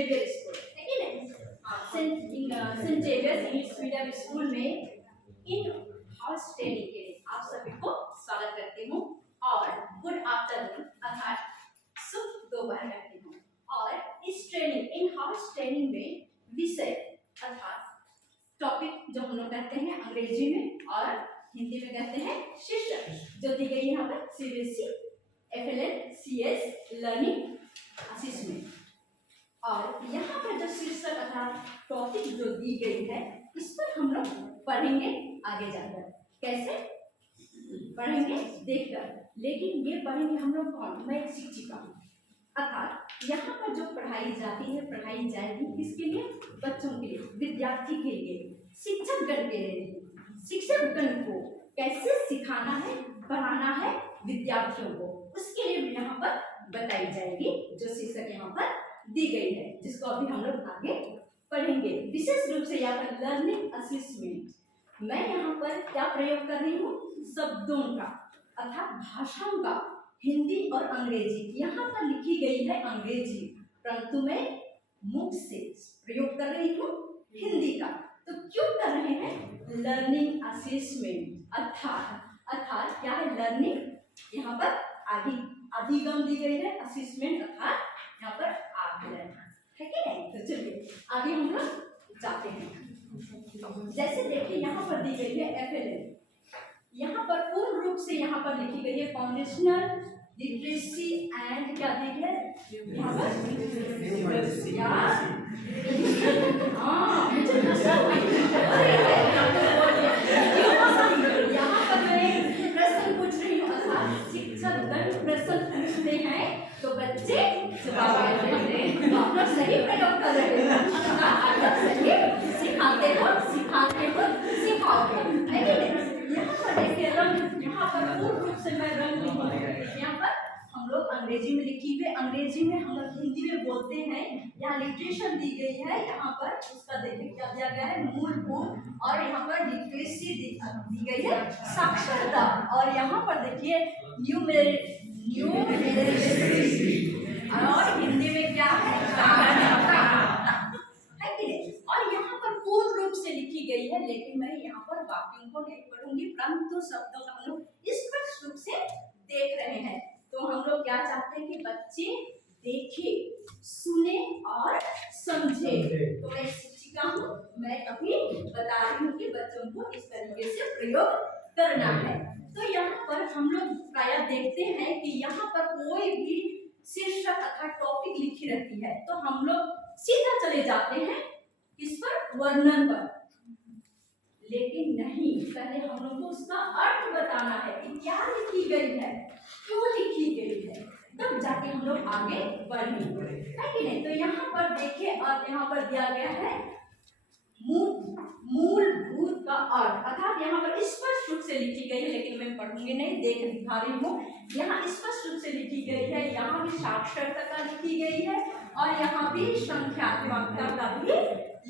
Xavier school है कि नहीं, Saint Xavier English medium school में इन हाउस ट्रेनिंग के लिए आप सभी को स्वागत करती हूँ और गुड आफ्टरनून अर्थात शुभ दोपहर करती हूँ। और इस ट्रेनिंग इन हाउस ट्रेनिंग में विषय अर्थात टॉपिक जो हम लोग कहते हैं अंग्रेजी में और हिंदी में कहते हैं शीर्षक जो दी गई है यहाँ पर CBSE FLN CS learning assessment. और यहाँ पर जो शीर्षक अर्थात टॉपिक जो दी गई है इस पर हम लोग पढ़ेंगे आगे जाकर। कैसे पढ़ेंगे देखकर, लेकिन ये पढ़ेंगे हम लोग कौन, मैं एक शिक्षिका हूँ अर्थात यहाँ पर जो पढ़ाई जाती है पढ़ाई जाएगी किसके लिए, बच्चों के लिए, विद्यार्थी के लिए, शिक्षकगण के लिए। शिक्षकगण को कैसे सिखाना है पढ़ाना है विद्यार्थियों को, उसके लिए यहाँ पर बताई जाएगी जो शीर्षक यहाँ पर दी गई है जिसको अभी हम लोग आगे पढ़ेंगे। विशेष रूप से यहाँ पर लर्निंग असेसमेंट मैं यहाँ पर क्या प्रयोग कर रही हूँ, शब्दों का अर्थात भाषाओं का, हिंदी और अंग्रेजी। यहाँ पर लिखी गई है अंग्रेजी परंतु मैं मुख से प्रयोग कर रही हूँ हिंदी का। तो क्यों कर रहे हैं, लर्निंग असेसमेंट अर्थात क्या है, लर्निंग यहाँ पर अधिगम दी गई है, असेसमेंट अर्थात यहाँ पर आकलन है कि नहीं। तो चलिए आगे हम लोग जाते हैं। जैसे देखिए यहाँ पर दी गई है एफएलएन, यहाँ पर पूर्ण रूप से यहाँ पर लिखी गई है फाउंडेशनल लिटरेसी एंड क्या दी है यहाँ पर यहाँ पर मैं प्रश्न पूछ रही हूँ अर्थात शिक्षकगण प्रश्न पूछते हैं तो बच्चे जवाब देते हैं। आप लोग सही प्रयोग कर रहे हैं, आप लोग सही सिखाते हो सिखाओगे। यहाँ पर देखिए रंग, यहाँ पर पूर्ण रूप से मैं रंग लिखूंगी। यहाँ पर हम लोग अंग्रेजी में लिखी हुई, अंग्रेजी में हम लोग हिंदी में बोलते हैं। यहाँ लिटरेचर दी गई है, यहाँ पर उसका देखिए क्या दिया गया है, मूलभूत, और यहाँ पर लिटरेसी दी गई है साक्षरता, और यहाँ पर देखिए न्यूमेरेसी और हिंदी में क्या है कि नहीं। और यहाँ पर पूर्ण रूप से लिखी गई है, लेकिन मैं यहाँ पर वाक्यों को नहीं पढ़ूंगी परंतु शब्दों का हम लोग स्पष्ट रूप से देख रहे हैं। तो हम लोग क्या चाहते हैं कि बच्चे देखे, सुने और समझे। तो मैं शिक्षिका हूँ, मैं अभी बता रही हूँ कि बच्चों को इस तरीके से प्रयोग करना है। तो यहाँ पर हम लोग प्रायः देखते हैं कि यहाँ पर कोई भी शीर्षक अथवा टॉपिक लिखी रहती है तो हम लोग सीधा चले जाते हैं किस पर, वर्णन पर। लेकिन नहीं, पहले हम लोग को उसका अर्थ बताना है कि क्या लिखी गई है, क्यों लिखी गई है, तब जाके हम लोग आगे बढ़ेंगे है कि नहीं। तो यहाँ पर देखिए और यहाँ पर दिया गया है मूलभूत का अर्थ अर्थात यहाँ पर स्पष्ट रूप से लिखी गई है, लेकिन मैं पढ़ूंगी नहीं, देख दिखा रही हूँ। यहाँ स्पष्ट रूप से लिखी गई है, यहाँ भी साक्षरता लिखी गई है और यहाँ भी संख्यात्मकता का भी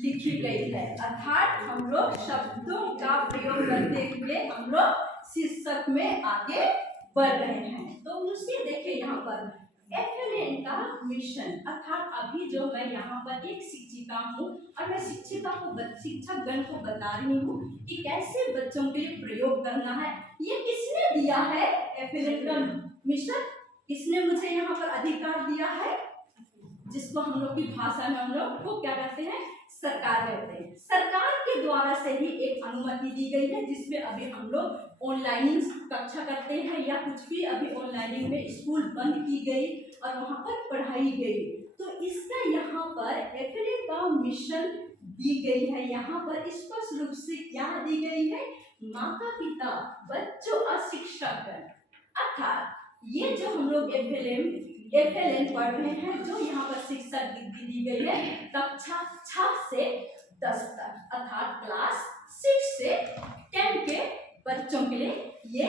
लिखी गई है। अर्थात हम लोग शब्दों का प्रयोग करते हुए हम लोग शीर्षक में आगे बढ़ रहे हैं। तो उसी देखिए यहाँ पर एफएलएन का मिशन अर्थात अभी जो मैं यहाँ पर एक शिक्षिका हूँ और मैं शिक्षकगण को बता रही हूँ कि कैसे बच्चों के लिए प्रयोग करना है। ये किसने दिया है, एफएलएन का मिशन किसने मुझे यहाँ पर अधिकार दिया है, जिसको हम लोग की भाषा में हम लोग को क्या कहते हैं, सरकार कहते हैं। सरकार के द्वारा से ही एक अनुमति दी गई है जिसमें अभी हम लोग ऑनलाइन कक्षा करते हैं या कुछ भी अभी ऑनलाइन में स्कूल बंद की गई और वहां पर पढ़ाई गई। तो इसका यहाँ पर एफएलएन का मिशन दी गई है। यहाँ पर स्पष्ट रूप से क्या दी गई है, माता पिता बच्चों और शिक्षकगण अर्थात ये जो हम लोग एफएलएन पढ़ रहे हैं, जो यहाँ पर शिक्षक दी गई है कक्षा 6 से 10 तक अर्थात क्लास 6 से 10 के बच्चों के लिए ये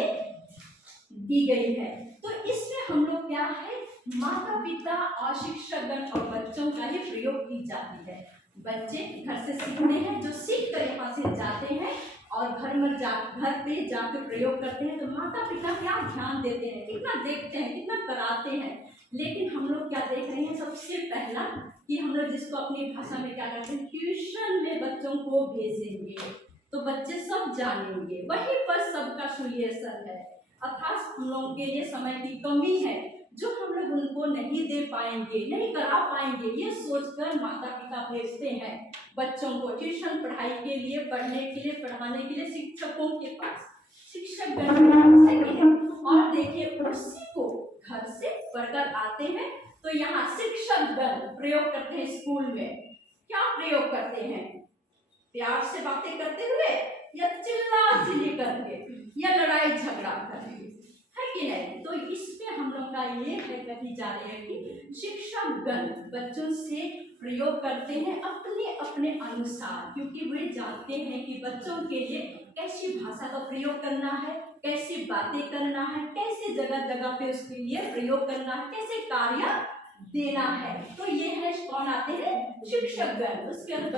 दी गई है। तो इसमें हम लोग क्या है, माता पिता और शिक्षकगण और बच्चों का ही प्रयोग की जाती है। बच्चे घर से सीखते हैं, जो सीख कर यहाँ से जाते हैं और घर पे जाकर प्रयोग करते हैं। तो माता पिता क्या ध्यान देते हैं, कितना देखते हैं, कितना कराते हैं, लेकिन हम लोग क्या देख रहे हैं, सबसे पहला कि हम लोग जिसको अपनी भाषा में क्या करते हैं, ट्यूशन में बच्चों को भेजेंगे तो बच्चे सब जानेंगे, वहीं पर सबका सोल्यूशन है। अर्थात हम लोगों के लिए समय की कमी है जो हम लोग उनको नहीं दे पाएंगे, नहीं करा पाएंगे, ये सोचकर माता पिता भेजते हैं बच्चों को ट्यूशन पढ़ाई के लिए, पढ़ने के लिए, पढ़ाने के लिए शिक्षकों के पास, शिक्षक गण के पास, है कि नहीं? और देखिए उसी को घर से पढ़कर आते हैं तो यहाँ शिक्षक गण प्रयोग करते हैं स्कूल में। क्या प्रयोग करते हैं? प्यार से बातें करते हुए या चिल्ला चिल्ली करके या लड़ाई झगड़ा करके, है कि नहीं? तो इस पे हम लोग का ये है कही जा रही है कि शिक्षक गण बच्चों से प्रयोग करते हैं अपने अपने अनुसार, क्योंकि वे जानते हैं कि बच्चों के लिए कैसी भाषा का प्रयोग करना है, कैसी बातें करना है, कैसे जगह जगह पे उसके लिए प्रयोग करना है, कैसे कार्य देना है। तो ये है कौन आते हैं? शिक्षक गण। उसके बाद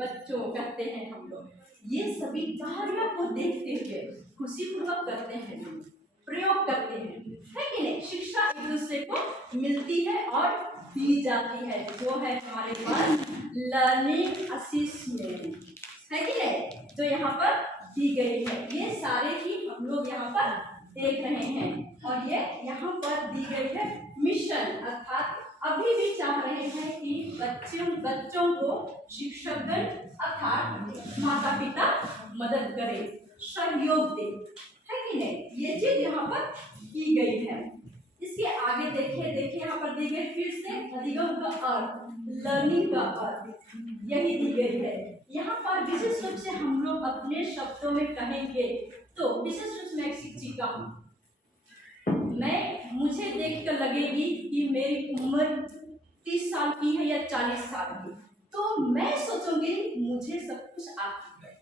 बच्चों कहते हैं हम लोग, ये सभी कार्यों को देखते हुए खुशी पूर्वक करते हैं, प्रयोग करते हैं, है कि नहीं? शिक्षा एक दूसरे को मिलती है और दी जाती है, जो है हमारे पास लर्निंग असिस्टमेंट, है कि नहीं, जो यहाँ पर दी गई है। ये सारे ही हम लोग यहाँ पर देख रहे हैं और ये यहाँ पर दी गई है मिशन, अर्थात अभी भी चाह रहे हैं कि बच्चों को शिक्षकगण अर्थात माता पिता मदद करें, सहयोग दें, है कि नहीं? ये चीज यहाँ पर की गई है। इसके आगे देखिए यहाँ पर दी गई फिर से अधिगम का अर्थ, लर्निंग का अर्थ यही दी गई है। यहाँ पर विशेष रूप से हम लोग अपने शब्दों में कहेंगे तो विशेष रूप से मैं एक शिक्षिका हूँ, मुझे देख कर लगेगी कि मेरी उम्र 30 साल की है या 40 साल की, तो मैं सोचूंगी मुझे सब कुछ आती है,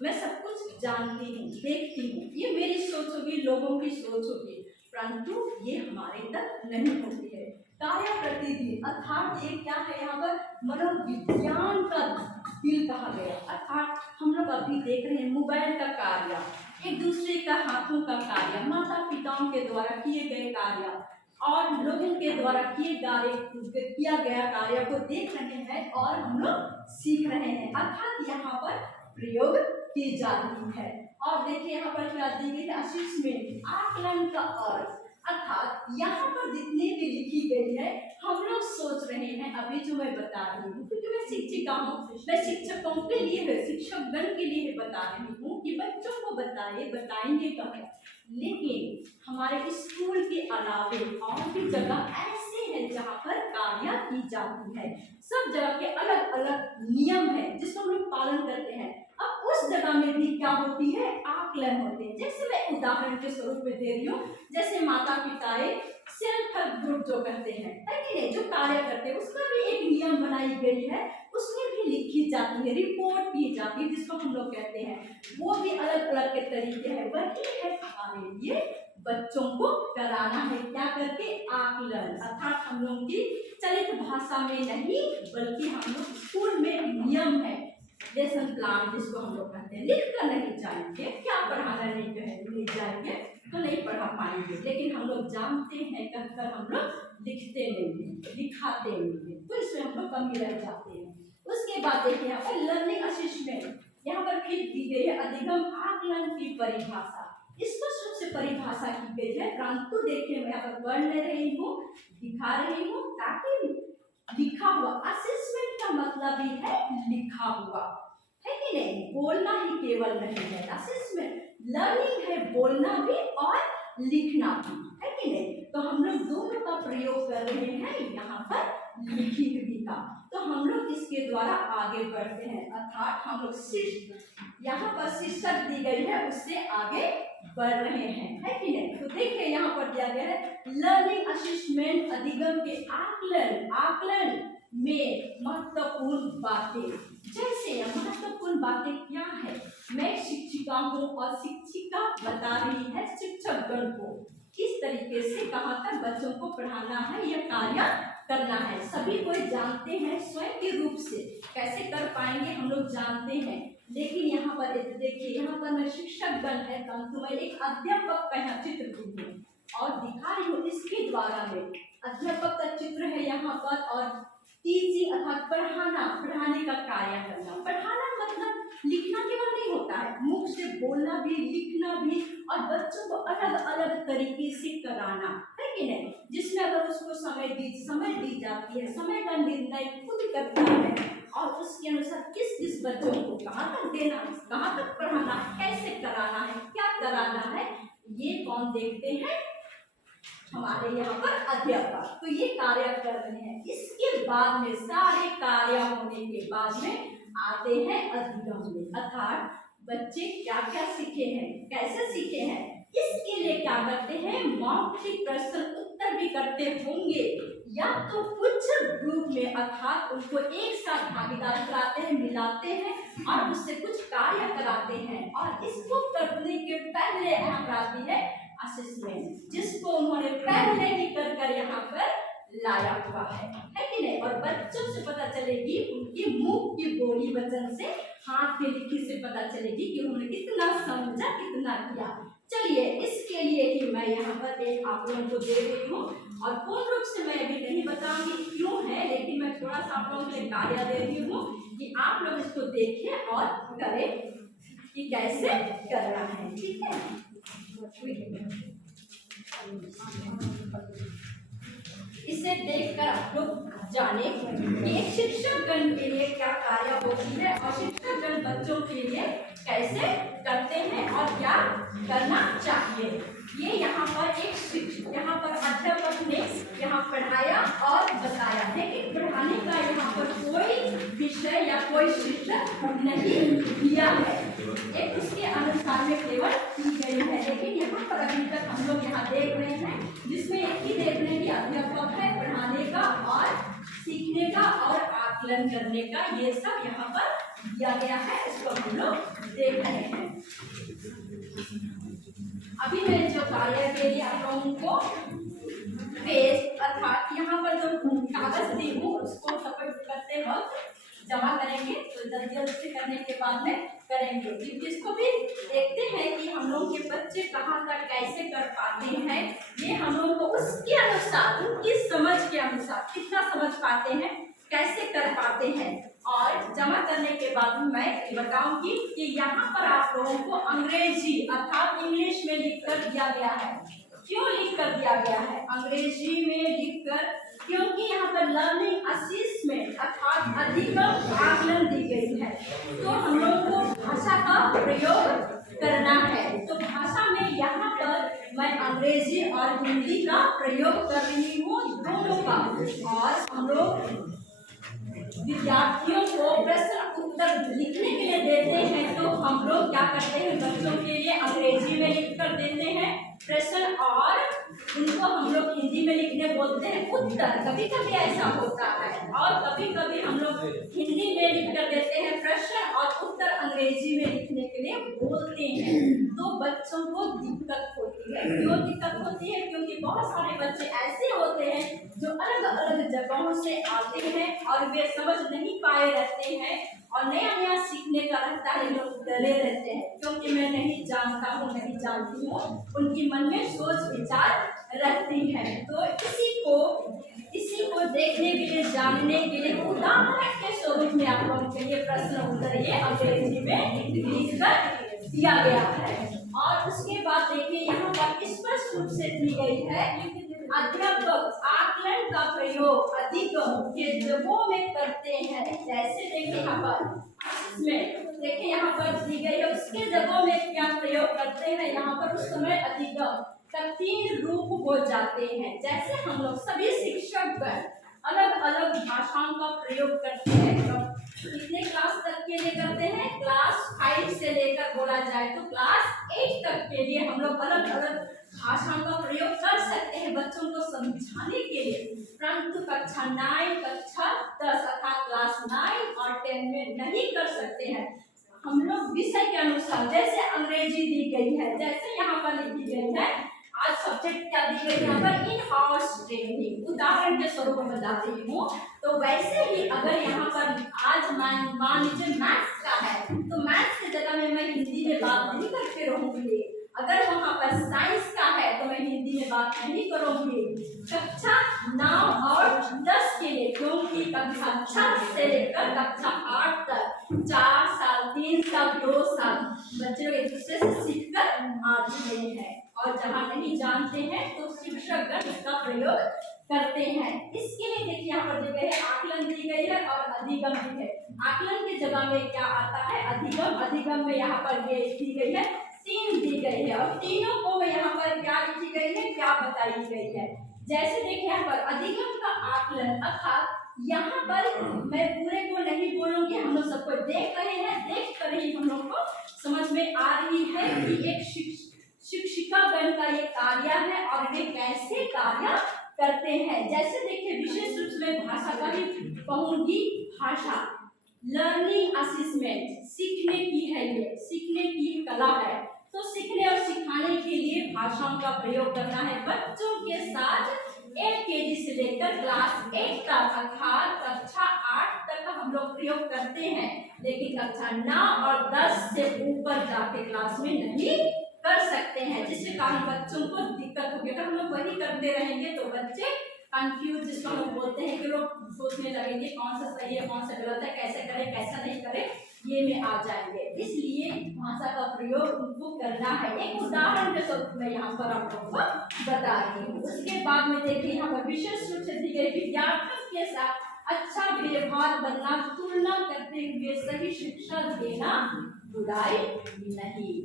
मैं सब कुछ जानती हूँ, देखती हूँ, ये मेरी सोच होगी, लोगों की सोच होगी, परंतु ये हमारे तक नहीं होती है। कार्य प्रतिदिन अर्थात ये क्या है, यहाँ पर मनोविज्ञान का दिल कहा गया, अर्थात हम लोग अभी देख रहे हैं मोबाइल का कार्य, एक दूसरे का हाथों का कार्य, माता पिताओं के द्वारा किए गए कार्य और लोगों के द्वारा किया गया कार्य को देख रहे हैं और हम लोग सीख रहे हैं, अर्थात यहाँ पर प्रयोग की जाती है। और देखिए यहाँ पर क्या दी गई है, असिस्मेंट, आकलन का अर्थ, अर्थात यहाँ पर जितनी भी लिखी गई है हम लोग सोच रहे हैं अभी जो मैं बता रही हूँ, क्योंकि मैं शिक्षिका हूँ, मैं शिक्षकों के लिए, शिक्षक गण के लिए बता रही हूँ कि बच्चों को बताएंगे कब, लेकिन हमारे स्कूल के अलावे और भी जगह ऐसे हैं जहाँ पर कार्य की जाती है, सब जगह के अलग अलग नियम है जिसको हम लोग पालन करते हैं। अब उस जगह में भी क्या होती है, आकलन होते हैं। जैसे मैं उदाहरण के स्वरूप में दे रही हूँ, जैसे माता पिताएं सेल्फ हेल्प ग्रुप जो कहते हैं, है कि नहीं, जो कार्य करते हैं, उसका भी एक नियम बनाई गई है, उसमें भी लिखी जाती है, रिपोर्ट की जाती है, जिसको हम लोग कहते हैं, वो भी अलग अलग के तरीके हैं। वही है हमारे लिए बच्चों को कराना है, क्या करके, आकलन, अर्थात हम लोग की चलित भाषा में नहीं बल्कि हम लोग स्कूल में नियम है, लेसन प्लान जिसको हम लोग कहते हैं, लिख कर नहीं जाएंगे, क्या पढ़ाना नहीं जाएंगे तो नहीं पढ़ा पाएंगे, लेकिन हम लोग जानते हैं कहकर हम लोग लिखते नहीं, लिखाते नहीं, तो इसमें हम लोग कमी रह जाते हैं। उसके बाद देखिए यहाँ पर लर्निंग असिस्टमेंट, यहाँ पर फिर दी गई है अधिगम आकलन की परिभाषा, स्पष्ट रूप से परिभाषा की गई है, परंतु देखिए मैं यहाँ पर पढ़ ले रही हूँ, दिखा रही हूँ, ताकि लिखा हुआ, असेसमेंट का मतलब ही है लिखा हुआ, है कि नहीं, बोलना ही केवल नहीं है, असेसमेंट लर्निंग है, बोलना भी और लिखना भी, है कि नहीं, तो हम लोग दोनों का प्रयोग कर रहे हैं यहाँ पर लिखित भी का, तो हम लोग इसके द्वारा आगे बढ़ते हैं, अर्थात हम लोग यहाँ पर शीर्षक दी गई है उससे आगे बढ़ रहे हैं, है कि नहीं। तो देखिए यहाँ पर दिया गया है लर्निंग असिस्टमेंट, अधिगम के आकलन में महत्वपूर्ण बातें, जैसे महत्वपूर्ण बातें क्या है, मैं शिक्षिका हूँ और शिक्षिका बता रही है शिक्षक गण को किस तरीके से कहाँ तक बच्चों को पढ़ाना है या कार्य करना है, सभी को जानते हैं, स्वयं के रूप से कैसे कर पाएंगे हम लोग जानते हैं, लेकिन यहाँ पर देखिए, यहाँ पर मैं शिक्षक गण है, परंतु मैं एक अध्यापक का यहाँ चित्र दी हूँ और दिखा रही हूँ इसके द्वारा में अध्यापक का चित्र है यहाँ पर, और टीचिंग अर्थात पढ़ाना, पढ़ाने का कार्य करना। पढ़ाना मतलब लिखना केवल नहीं होता है, मुख से बोलना भी, लिखना भी, और बच्चों को अलग अलग तरीके से कराना, है कि नहीं, जिसमें अगर उसको समय दी जाती है, समय का निर्णय खुद करता है, और उसके अनुसार किस किस बच्चों को कहाँ तक देना, कहाँ तक पढ़ाना, कैसे कराना है, क्या कराना है, ये कौन देखते हैं, हमारे यहाँ पर अध्यापक। तो ये कार्य कर रहे हैं। इसके बाद में सारे कार्य होने के बाद में आते हैं अधिगम, अर्थात बच्चे क्या क्या सीखे हैं, कैसे सीखे हैं, इसके लिए क्या करते हैं, मौखिक प्रश्न उत्तर भी करते होंगे, या तो कुछ ग्रुप में अर्थात उनको एक साथ भागीदार कराते हैं, मिलाते हैं, और उससे कुछ कार्य कराते हैं। और इसको करने के पहले यहाँ पर आती है असेसमेंट, जिसको उन्होंने पहले ही कर यहाँ पर लाया हुआ है कि नहीं, और बच्चों से पता चलेगी, उनकी मुंह की बोली वचन से, हाथ की लिखी से पता चलेगी कि उन्होंने कितना समझा, कितना किया। चलिए, इसके लिए ही मैं यहाँ पर एक आप लोगों को दे रही हूँ, और पूर्ण रूप से मैं अभी नहीं बताऊंगी क्यों है, लेकिन मैं थोड़ा सा आप लोगों के लिए कार्य दे रही हूँ कि आप लोग इसको देखें और करें कि कैसे करना है, ठीक है। इसे देखकर आप लोग जाने कि एक शिक्षकगण के लिए क्या कार्य होती है, और शिक्षकगण बच्चों के लिए कैसे करते हैं और क्या करना चाहिए। ये यहाँ पर एक शिक्षक, यहाँ पर अध्यापक ने यहाँ पढ़ाया और बताया, लेकिन पढ़ाने का यहाँ पर कोई विषय या कोई शिक्षक नहीं दिया है, एक उसके अनुसार में केवल की गई है। लेकिन यहाँ पर अभी तक हम लोग यहाँ देख रहे हैं, जिसमें एक ही देख रहे हैं कि अध्यापक है पढ़ाने का और सीखने का और आकलन करने का, ये सब यहाँ पर दिया गया है, इसको हम लोग देख रहे हैं। अभी मैं जो कार्य के लिए आप लोगों को पेज अर्थात यहाँ पर जो कागज दी हूँ उसको सबमिट करते वक्त जमा करेंगे, तो जल्दी से करने के बाद में करेंगे, क्योंकि इसको भी देखते हैं कि हम लोग के बच्चे कहाँ तक कैसे कर पाते हैं। ये हम लोग को उसके अनुसार, उनकी समझ के अनुसार कितना समझ पाते हैं, कैसे कर पाते हैं, और जमा करने के बाद मैं बताऊंगी कि यहाँ पर आप लोगों को अंग्रेजी अर्थात इंग्लिश में लिख कर दिया गया है। क्यों लिख कर दिया गया है अंग्रेजी में लिखकर, क्योंकि यहाँ पर लर्निंग असेसमेंट अर्थात अधिगम आकलन दी गई है, तो हम लोग को भाषा का प्रयोग करना है। तो भाषा में यहाँ पर मैं अंग्रेजी और हिंदी का प्रयोग कर रही हूँ, दोनों का, और हम लोग विद्यार्थियों को प्रश्न उत्तर लिखने के लिए देते हैं, तो हम लोग क्या करते हैं, बच्चों के लिए अंग्रेजी में लिख कर देते हैं प्रश्न, और उनको हम लोग हिंदी में लिखने बोलते हैं उत्तर। कभी कभी ऐसा होता है, और कभी कभी हम लोग हिंदी में लिख कर देते हैं प्रश्न और उत्तर अंग्रेजी में लिखने के लिए बोलते हैं। तो बच्चों को दिक्कत होती है। क्यों दिक्कत होती है? क्योंकि बहुत सारे बच्चे ऐसे होते हैं जो अलग अलग जगहों से आते हैं और वे समझ नहीं पाए रहते हैं, और नया नया सीखने का रहता है, लोग डरे रहते हैं क्योंकि मैं नहीं जानता हूँ, नहीं जानती हूँ, उनकी मन में सोच विचार रहती है। तो इसी को देखने के लिए, जानने के लिए उदाहरण के स्वरूप में आप लोगों के लिए प्रश्न उत्तर ये अंग्रेजी में लिख कर दिया गया है। और उसके बाद देखिए यहाँ पर स्पष्ट रूप से दी गई है, अध्यापक आकलन का प्रयोग अधिगम के जगहों में करते हैं। जैसे देखिए यहाँ पर इसमें देखिए यहाँ पर दी गई है, उसके जगहों में क्या प्रयोग करते हैं, यहाँ पर उस समय अधिगम का 3 रूप हो जाते हैं। जैसे हम लोग सभी शिक्षक अलग अलग भाषाओं का प्रयोग करते हैं, कितने क्लास तक के लिए करते हैं, क्लास 5 से लेकर बोला जाए तो क्लास 8 तक के लिए हम लोग अलग अलग भाषाओं का प्रयोग कर सकते हैं बच्चों को समझाने के लिए, परंतु कक्षा 9, कक्षा 10 अर्थात क्लास 9 और 10 में नहीं कर सकते हैं। हम लोग विषय के अनुसार, जैसे अंग्रेजी दी गई है, जैसे यहाँ पर लिखी गई है, आज सब्जेक्ट क्या दी गई यहाँ पर, इन हाउस ट्रेनिंग, उदाहरण के स्वरूप में बता रही हूँ। तो वैसे ही अगर यहाँ पर आज मान लीजिए मैथ्स का है, तो मैथ्स की जगह में मैं हिंदी में बात नहीं करते रहूंगी, अगर वहां पर साइंस का है तो मैं हिंदी में बात नहीं करूंगी। कक्षा 9 और 10 के लिए, क्योंकि कक्षा 6 से लेकर कक्षा 8 तक 4 साल, 3 साल, 2 साल बच्चे लोग एक दूसरे से सीखकर आ रहे हैं, और जहाँ नहीं जानते हैं तो शिक्षकगण इसका प्रयोग करते हैं। इसके लिए देखिए यहाँ पर दी गई है, आकलन दी गई है और अधिगम दी है। आकलन की जगह में क्या आता है? अधिगम। अधिगम में यहाँ पर ये दी गई है, 3 दी गई है, और तीनों को यहाँ पर क्या लिखी गई है, क्या बताई गई है। जैसे देखिए यहाँ पर अधिगम का आकलन, अर्थात यहाँ पर मैं पूरे को नहीं बोलूंगी, हम लोग सबको देख रहे हैं, देख कर ही हम लोग को समझ में आ रही है कि एक शिक्षिकागण का ये कार्य है और ये कैसे कार्य करते हैं। जैसे देखिए विशेष रूप से भाषा का ही कहूंगी, भाषा लर्निंग असेसमेंट, सीखने की है, ये सीखने की कला है। तो सीखने और सिखाने के लिए भाषाओं का प्रयोग करना है बच्चों के साथ। 1 केजी से लेकर क्लास 8 तक, अर्थात कक्षा 8 तक हम लोग प्रयोग करते हैं, लेकिन कक्षा 9 और 10 से ऊपर जाके क्लास में नहीं कर सकते हैं, जिसके कारण बच्चों को दिक्कत होगी। अगर हम लोग वही करते रहेंगे तो बच्चे कंफ्यूज, जिसको हम लोग बोलते हैं कि लोग सोचने लगेंगे कौन सा सही है, कौन सा गलत है, कैसे करें, कैसा नहीं करें, ये में आ जाएंगे। इसलिए भाषा का प्रयोग उनको करना है। एक उदाहरण के स्वरूप में यहाँ पर आप लोगों को बता रही हूँ। उसके बाद में देखिए यहाँ पर विशेष रूप से दी गई, विद्यार्थियों के साथ अच्छा व्यवहार बनना, तुलना करते हुए सही शिक्षा देना बुराई नहीं।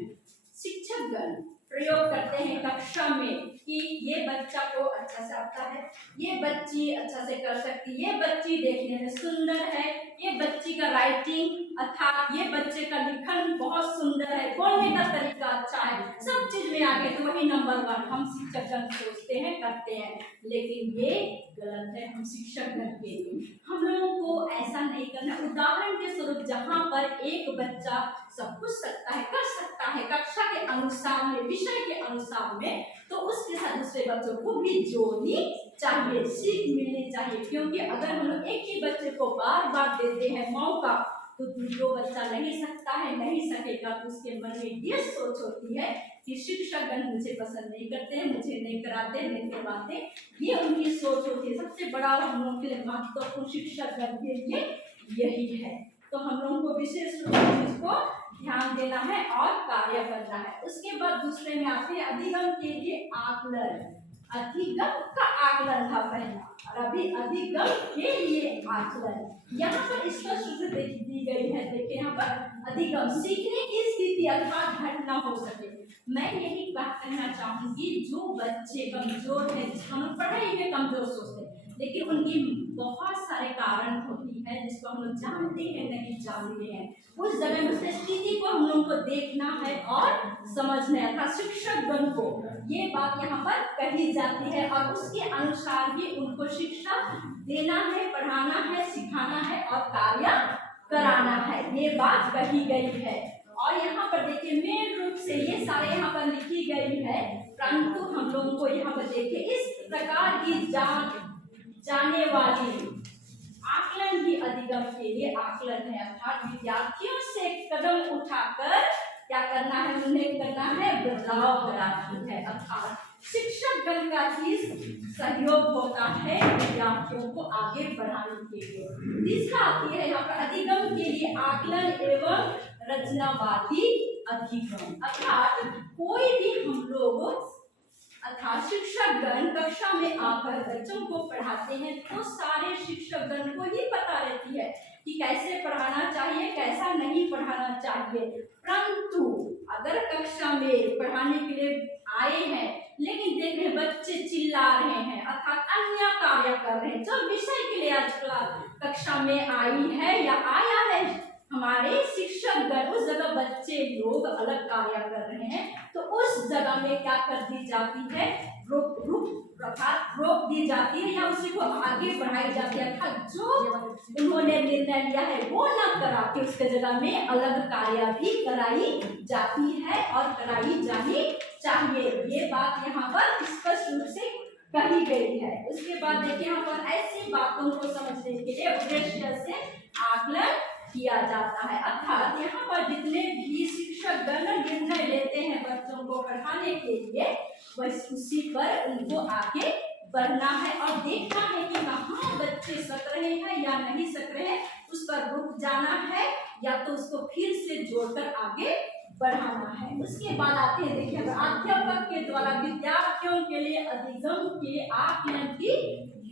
शिक्षकगण प्रयोग करते हैं कक्षा में कि ये बच्चा को अच्छा से आता है, ये बच्ची अच्छा से कर सकती है, ये बच्ची देखने में सुंदर है, ये बच्ची का राइटिंग अर्थात ये बच्चे का लिखन बहुत सुंदर है, बोलने का तरीका अच्छा है, सब चीज में आगे तो वही नंबर 1 हम शिक्षकगण सोचते हैं, करते हैं, लेकिन ये गलत है। हम शिक्षकगण के लिए हम लोगों को ऐसा नहीं करना। उदाहरण के स्वरूप जहाँ पर एक बच्चा सब कुछ सकता है, कर सकता है कक्षा के अनुसार में, विषय के अनुसार में, तो उसके साथ दूसरे बच्चों को भी जोड़नी चाहिए, सीख मिलनी चाहिए। क्योंकि अगर हम लोग एक ही बच्चे को बार बार देते हैं मौका, तो जो बच्चा नहीं सकता है, नहीं सकेगा, तो उसके मन में ये सोच होती है कि शिक्षकगण मुझे पसंद नहीं करते हैं, मुझे नहीं कराते, नहीं करवाते, ये उनकी सोच होती है। सबसे बड़ा हम लोगों के लिए महत्वपूर्ण शिक्षकगण के लिए यही है। तो हम लोगों को विशेष रूप से इसको ध्यान देना है और कार्य करना है। उसके बाद दूसरे में आते हैं अधिगम के लिए आकलन। अधिगम का आकलन था पहला, और अभी अधिगम के लिए आकलन। यहाँ पर स्पष्ट रूप से दी गई है। देखिए यहाँ पर अधिगम सीखने की स्थिति अर्थात घटना हो सके। मैं यही बात कहना चाहूंगी, जो बच्चे कमजोर है, हम पढ़ाई में कमजोर सोचते हैं, लेकिन उनकी बहुत सारे कारण होती है जिसको हम लोग जानते हैं, नहीं जानते हैं, उस जगह में उस स्थिति को हम लोगों को देखना है और समझना है। शिक्षकगण को ये बात यहाँ पर कही जाती है और उसके अनुसार ही उनको शिक्षा देना है, पढ़ाना है, सिखाना है और कार्य कराना है, ये बात कही गई है। और यहाँ पर देखिए मेन रूप से ये सारे यहाँ पर लिखी गई है, परंतु हम लोगों को यहाँ पर देखिए इस प्रकार की जाने वाली आकलन भी अधिगम के लिए आकलन है, अर्थात विद्यार्थियों से कदम उठाकर क्या करना है, उन्हें करना है बदलाव कराना है, अर्थात शिक्षकगण का ही सहयोग होता है विद्यार्थियों को आगे बढ़ाने के लिए। तीसरा आती है यहाँ पर अधिगम के लिए आकलन एवं रचनावादी अधिगम, अर्थात कोई भी हम लोग अर्थात शिक्षकगण कक्षा में आकर बच्चों को पढ़ाते हैं, तो सारे शिक्षकगण को ही पता रहती है कि कैसे पढ़ाना चाहिए, कैसा नहीं पढ़ाना चाहिए। परंतु अगर कक्षा में पढ़ाने के लिए आए हैं लेकिन देख रहे बच्चे चिल्ला रहे हैं अर्थात अन्य कार्य कर रहे हैं, जो विषय के लिए आज कक्षा में आई है या आया है हमारे शिक्षकगण, उस जगह बच्चे लोग अलग कार्य कर रहे हैं, तो उस जगह में क्या कर दी जाती है, रोक दी जाती है या उसी को आगे बढ़ाई जाती है, अर्थात जो उन्होंने निर्णय लिया है वो न करा के उसके जगह में अलग कार्य भी कराई जाती है और कराई जानी चाहिए। ये बात यहाँ पर स्पष्ट रूप से कही गई है। उसके बाद देखिए यहाँ पर ऐसी बातों को समझने के लिए उद्देश्य से आकलन किया जाता है, अर्थात यहाँ पर जितने भी शिक्षकगण निर्णय लेते हैं बच्चों को पढ़ाने के लिए बस उसी पर उनको आगे बढ़ना है और देखना है कि कहाँ बच्चे सक रहे हैं या नहीं सक रहे हैं, उस पर रुक जाना है या तो उसको फिर से जोड़कर आगे बढ़ाना है। उसके बाद आते हैं, देखिए अध्यापक के द्वारा विद्यार्थियों के लिए अधिगम के आकलन की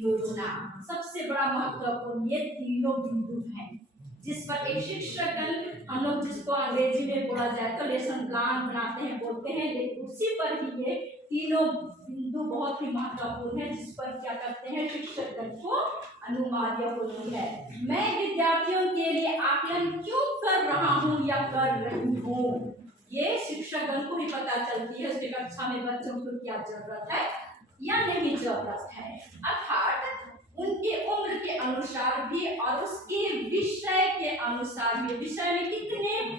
योजना। सबसे बड़ा महत्वपूर्ण ये तीनों बिंदु हैं जिस पर एक शिक्षकगण, हम लोग जिसको अंग्रेजी में बोला जाए तो लेसन प्लान बनाते हैं, बोलते हैं, लेकिन उसी पर ही ये तीनों बिंदु बहुत ही महत्वपूर्ण है जिस पर क्या करते हैं शिक्षकगण को अनुमार्य होती है। मैं विद्यार्थियों के लिए आकलन क्यों कर रहा हूँ या कर रही हूँ, ये शिक्षकगण को ही पता चलती है उसकी कक्षा में बच्चों को क्या जरूरत है या नहीं जरूरत है। अर्थात उनके उम्र के अनुसार भी और उसके विषय के अनुसार भी, विषय में कितने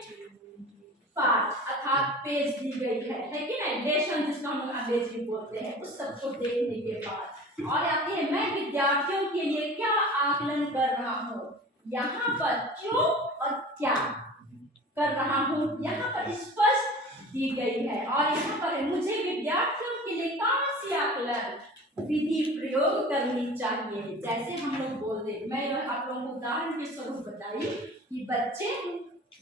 पाठ अर्थात पेज दी गई है कि नहीं, लेसन जिसको हम अंग्रेजी बोलते हैं, उस सबको देखने के बाद और आती है मैं विद्यार्थियों के लिए क्या आकलन कर रहा हूँ, यहाँ पर क्यों और क्या कर रहा हूँ यहाँ पर स्पष्ट दी गई है। और यहाँ पर मुझे विद्यार्थियों के लिए कौन सी आकलन विधि प्रयोग करनी चाहिए। जैसे हम लोग बोलते, मैं आप लोगों को उदाहरण के स्वरूप बताई कि बच्चे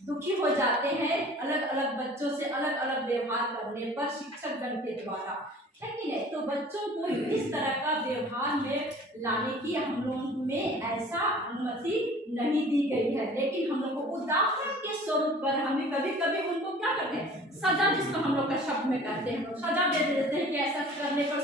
दुखी हो जाते हैं अलग अलग बच्चों से अलग अलग व्यवहार करने पर शिक्षकगण के द्वारा, है कि नहीं, तो बच्चों को इस तरह का व्यवहार में लाने की हम लोगों में ऐसा अनुमति नहीं दी गई है, लेकिन हम लोग को उदाहरण के स्वरूप पर हमें कभी कभी उनको क्या करते हैं सजा, जिसको हम लोग का शब्द में कहते हैं, सजा दे देते हैं कि ऐसा करने पर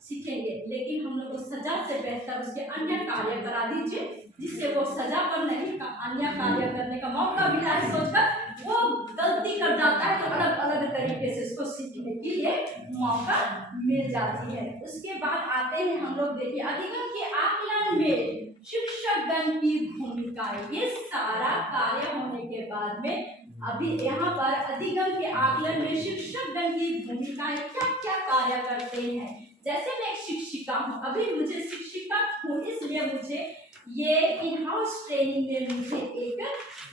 सीखेंगे, लेकिन हम लोग को सजा से बेहतर उसके अन्य कार्य करा दीजिए जिससे वो सजा पर नहीं अन्य कार्य करने का मौका मिला है सोचकर वो गलती कर जाता है, तो अलग अलग तरीके से उसको सीखने के लिए मौका मिल जाती है। उसके बाद आते हैं हम लोग, देखिए अधिगम के आकलन में शिक्षकगण की भूमिका, ये सारा कार्य होने के बाद में अभी यहाँ पर अधिगम के आकलन में शिक्षकगण की भूमिकाएं क्या क्या कार्य करते हैं। जैसे मैं एक शिक्षिका हूँ, अभी मुझे शिक्षिका हूँ इसलिए मुझे ये इन हाउस ट्रेनिंग में मुझे एक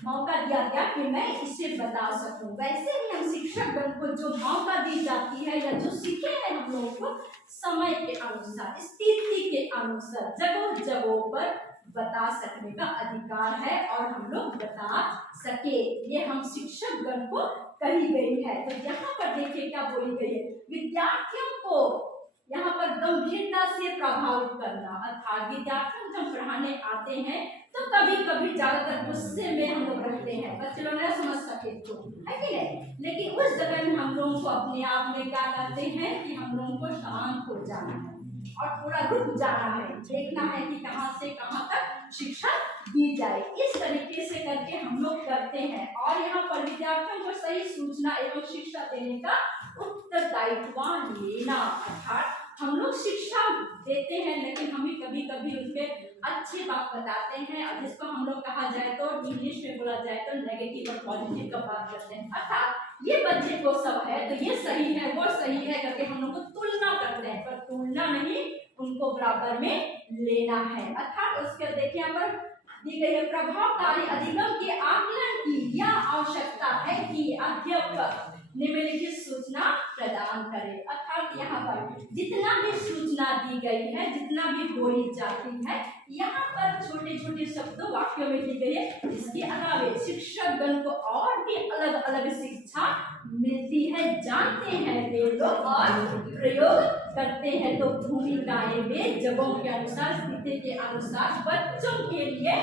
मौका दिया गया कि मैं इसे बता सकूं। वैसे ही हम शिक्षकगण को जो मौका दी जाती है या जो सीखे हैं हम लोगों को समय के अनुसार, स्थिति के अनुसार जगह जगहों पर बता सकने का अधिकार है और हम लोग बता सके, ये हम शिक्षकगण को कही गई है। तो यहाँ पर देखिए क्या बोली गई है, विद्यार्थियों को यहाँ पर गंभीरता से प्रभावित करना, अर्थात विद्यार्थियों जब पढ़ाने आते हैं तो कभी कभी ज्यादातर गुस्से में हम लोग रहते हैं, बच्चे लोग नहीं समझ सके तो, है कि नहीं, लेकिन उस जगह में हम लोगों को अपने आप में क्या करते हैं कि हम लोगों को शांत हो जाना है और थोड़ा रुक जाना है, देखना है कि कहाँ से कहाँ तक शिक्षा दी जाए। इस तरीके से करके हम लोग करते हैं और यहाँ पर विद्यार्थियों को सही सूचना एवं शिक्षा देने का उत्तरदायित्व लेना, अर्थात हम लोग शिक्षा देते हैं लेकिन हमें कभी कभी उसके अच्छी बात बताते हैं और जिसको हम लोग कहा जाए तो इंग्लिश में बोला जाए तो नेगेटिव और पॉजिटिव का बात करते हैं, अर्थात ये बच्चे को सब है तो ये सही है वो सही है करके हम लोग को तुलना करते हैं, पर तुलना नहीं, उनको बराबर में लेना है। अर्थात उसके देखिए यहाँ पर दी गई है प्रभावकारी अधिगम के आकलन की यह आवश्यकता है कि अध्यापक निम्नलिखित सूचना प्रदान करे। अर्थात यहाँ पर जितना भी सूचना दी गई है, जितना भी बोली जाती है, यहाँ पर छोटे छोटे शब्दों वाक्यों में दी गई है। इसके अलावा शिक्षकगण को और भी अलग अलग शिक्षा मिलती है, जानते हैं वे लोग और प्रयोग करते हैं। तो भूमिकाएं वे जगहों के अनुसार, स्थिति के अनुसार बच्चों के लिए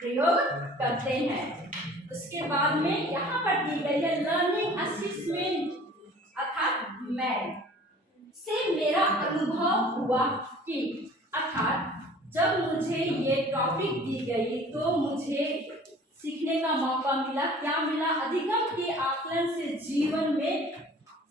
प्रयोग करते हैं। उसके बाद में यहाँ पर दी गई है लर्निंग असेसमेंट, अर्थात मैं से मेरा अनुभव हुआ कि, अर्थात जब मुझे ये टॉपिक दी गई तो मुझे सीखने का मौका मिला। क्या मिला? अधिगम के आकलन से जीवन में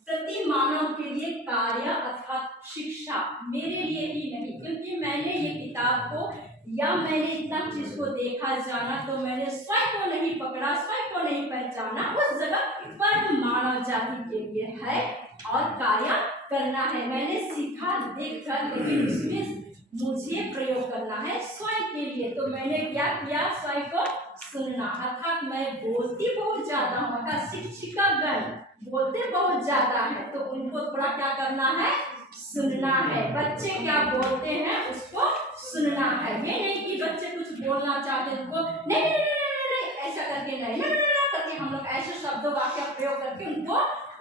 प्रति मानव के लिए कार्य अर्थात शिक्षा मेरे लिए ही नहीं, क्योंकि मैंने ये किताब को या मैंने इतना चीज को देखा जाना तो मैंने स्वयं को नहीं पकड़ा, स्वयं को नहीं पहचाना, उस जगह पर मानव जाति के लिए है और कार्य करना है। मैंने सीखा देखकर, लेकिन उसमें मुझे प्रयोग करना है स्वयं के लिए। तो मैंने क्या किया? स्वयं को सुनना, अर्थात मैं बोलती बहुत ज्यादा हूँ, अर्थात शिक्षिकागण बोलते बोलते बहुत ज्यादा है, तो उनको थोड़ा क्या करना है, सुनना है। बच्चे क्या बोलते हैं उसको सुनना है। ये नहीं कि बच्चे कुछ बोलना चाहते हैं उनको नहीं नहीं नहीं नहीं नहीं ऐसा करके नहीं नहीं नहीं करके हम लोग ऐसे शब्दों वाक्य प्रयोग करके उनको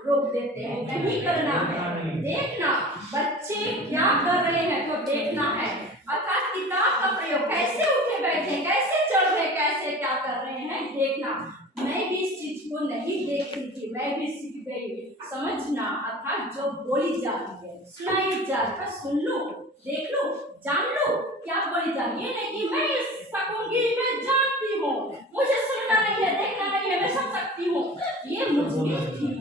रोक देते हैं। नहीं करना है, देखना बच्चे क्या कर रहे हैं तो देखना है। अर्थात किताब का प्रयोग, कैसे उठे बैठे, कैसे चल रहे, कैसे क्या कर रहे हैं देखना। मैं भी इस चीज को नहीं देख रही थी, मैं भी सीख गई। समझना अर्थात जो बोली जाती है, सुनाई जाती है, सुन लो, देख लो, जान लो क्या बोली जाती है। ये नहीं कि मैं सकूंगी, मैं जानती हूँ, मुझे सुनना नहीं है, देखना नहीं है, मैं सब सकती हूँ, ये मुझमें थी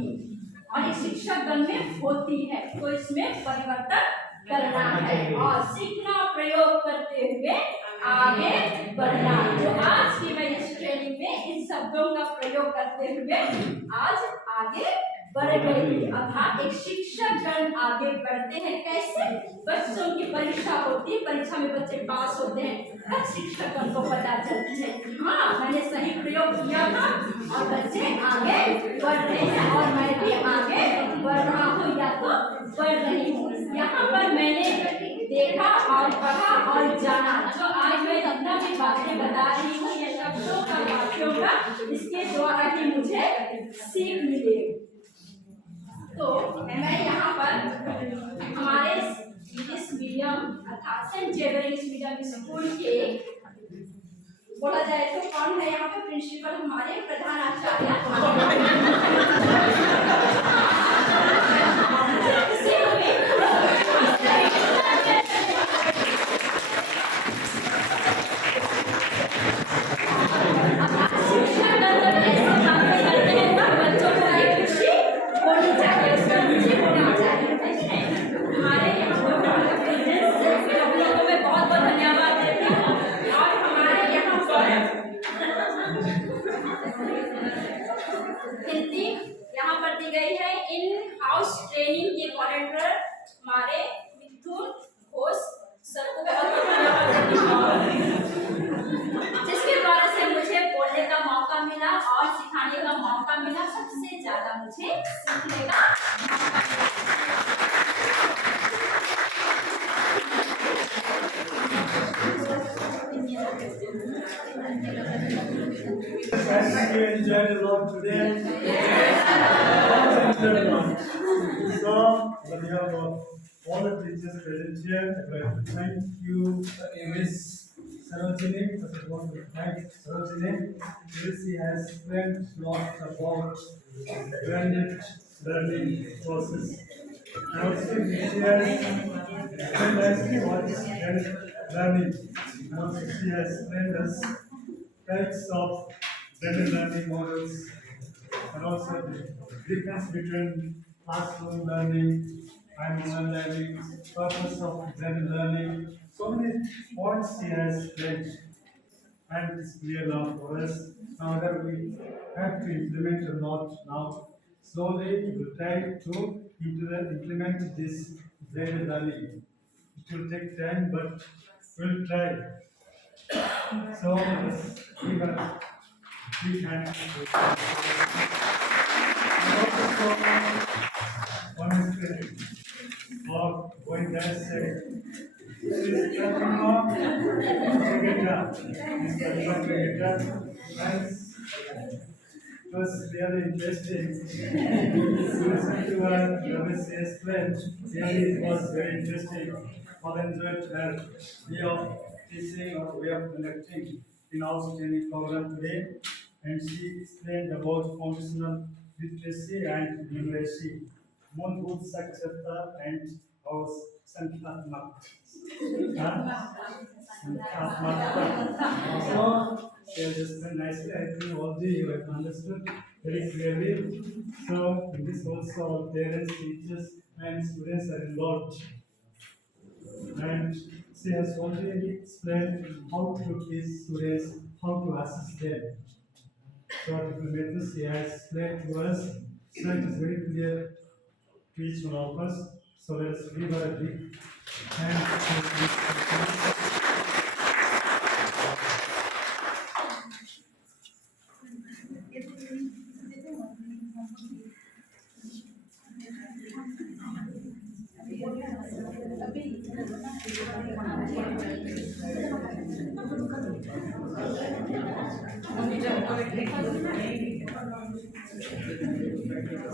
और एक शिक्षक गण में होती है। तो इसमें परिवर्तन करना है और सीखना, प्रयोग करते हुए आगे बढ़ना। जो आज की मैं इस ट्रेनिंग में इन शब्दों का प्रयोग करते हुए आज आगे बढ़ गई। अर्थात एक शिक्षक गण आगे बढ़ते हैं कैसे, बच्चों की परीक्षा होती है, परीक्षा में बच्चे पास होते हैं, तब शिक्षक गण को पता चलती है कि हाँ मैंने सही प्रयोग किया था और बच्चे आगे बढ़ रहे हैं और मैं भी आगे बढ़ रहा हूँ या तो बढ़ रही हूँ। यहाँ पर मैंने देखा और पढ़ा और जाना, जो आज मैं जितना भी बातें बता रही हूँ ये शब्दों का, वाक्यों का, इसके द्वारा ही मुझे सीख मिले। तो मैं यहाँ पर हमारे इंग्लिश मीडियम अर्थात Saint Xavier English medium school के बोला जाए तो कौन है यहाँ पे प्रिंसिपल, हमारे प्रधान आचार्य हिंदी यहाँ पर दी गई है। इन हाउस ट्रेनिंग के कोऑर्डिनेटर हमारे मिथुन घोष सर को बहुत धन्यवाद, जिसके द्वारा से मुझे बोलने का मौका मिला और सिखाने का मौका मिला, सबसे ज्यादा मुझे सीखने का मौका You enjoyed a lot today. So, on behalf of all the teachers present here, I'd like to thank you, Miss Sarojini. First of all, to thank Sarojini. She has spent a lot about blended learning process. And also, she has explained us what is blended learning. And also, she has explained us types of blended learning models and also the difference between classroom learning and online learning, purpose of blended learning. So many points she has mentioned, and it's clear now for us. Now that we have to implement or not now, slowly we will try to implement this blended learning. It will take time, but we'll try. So let's give a big hand. Honestly, or when they say, this is coming on, guitar. This is coming guitar. Nice. It was really interesting. Listen to her, Miss explained. Really, it was very interesting. All enjoyed her way of teaching or way of conducting in our training program today. And she explained about foundational literacy and numeracy, Moonwood Sakshatha and our Sankatmak. So, she has explained nicely. I think all the you have understood very clearly. So, in this also, our parents, teachers, and students are involved. And she has already explained how to teach students, how to assist them. So, different methods she has explained to us. So, it is very clear to each one of us. So, let us give her a big hand.